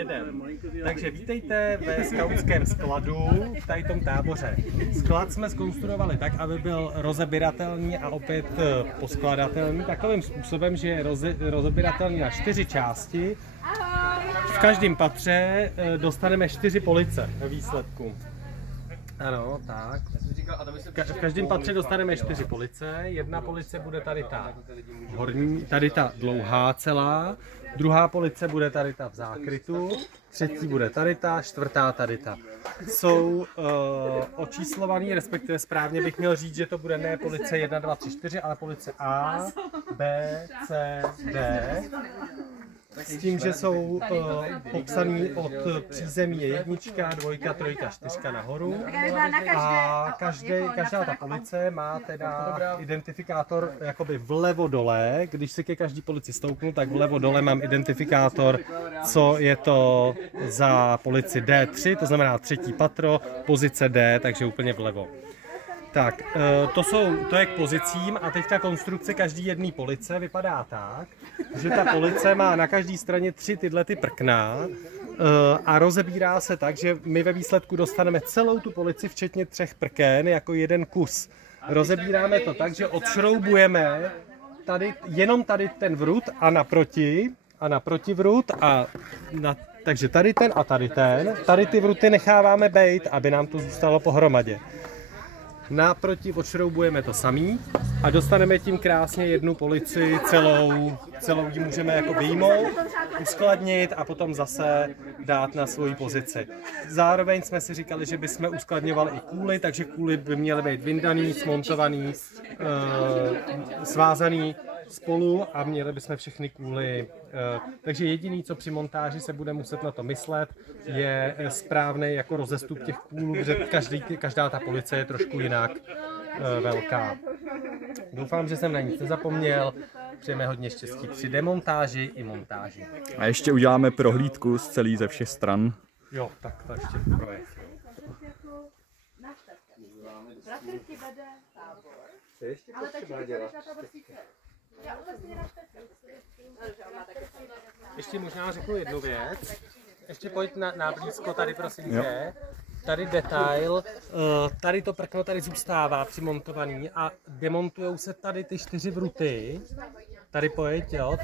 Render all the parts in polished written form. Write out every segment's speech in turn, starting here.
jedem. Takže vítejte ve skautském skladu v tady tom táboře. Sklad jsme zkonstruovali tak, aby byl rozebíratelný a opět poskladatelný takovým způsobem, že je rozebíratelný na 4 části. V každém patře dostaneme 4 police ve výsledku. Ano, tak. V každém patře dostaneme 4 police. Jedna police bude tady ta horní, tady ta dlouhá celá. Druhá police bude tady ta v zákrytu. Třetí bude tady ta, čtvrtá tady ta. Jsou očíslovaný, respektive správně bych měl říct, že to bude ne police 1, 2, 3, 4, ale police A, B, C, D. S tím, že jsou popsaný od přízemí je 1, 2, 3, 4 nahoru a každá ta police má teda identifikátor jakoby vlevo dole. Když si ke každý polici stoupnu, tak vlevo dole mám identifikátor, co je to za polici D3, to znamená 3. patro, pozice D, takže úplně vlevo. Tak, to je k pozicím a teď ta konstrukce každý jedné police vypadá tak, že ta police má na každé straně 3 tyhle ty prkna a rozebírá se tak, že my ve výsledku dostaneme celou tu polici, včetně 3 prken, jako jeden kus. Rozebíráme to tak, že odšroubujeme jenom tady ten vrut a naproti vrut takže tady ten a tady ten. Tady ty vruty necháváme bejt, aby nám to zůstalo pohromadě. Naproti odšroubujeme to samý a dostaneme tím krásně jednu polici, celou ji můžeme jako vyjmout, uskladnit a potom zase dát na svoji pozici. Zároveň jsme si říkali, že bychom uskladňovali i kůly, takže kůly by měly být vyndaný, smontovaný, svázaný spolu a měli bychom všechny kůly. Takže jediný, co při montáži se bude muset na to myslet, je správný jako rozestup těch kůlů, protože každá ta police je trošku jinak velká. Doufám, že jsem na nic nezapomněl. Přejeme hodně štěstí při demontáži i montáži. A ještě uděláme prohlídku z celý ze všech stran. Jo, tak to ještě projekt. Ale potřeba dělat. Ještě možná řeknu jednu věc. Ještě pojď na blízko tady, prosím tě. Tady detail, tady to prkno tady zůstává přimontovaný a demontujou se tady ty 4 vruty. Tady pojď, jo,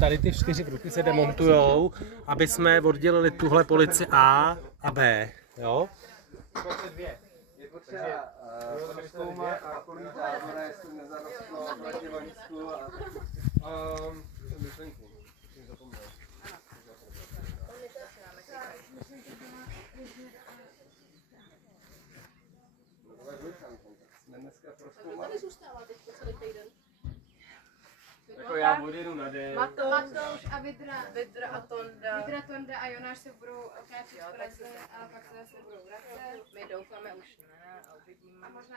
tady ty 4 vruty se demontujou, aby jsme oddělili tuhle polici A a B, jo. Zkoumat a kolik tábora, jestli nezarostlo proti loňsku a myšlenku. Jsme dneska prozkoumali. Tady zůstává teď po celý týden. Jako já odjedu na den. Matouš a Vidra a Tonda. Vidra, Tonda a Jonáš se budou otáčet v Praze a pak se zase budou vracet. My doufáme už ne a uvidíme. A možná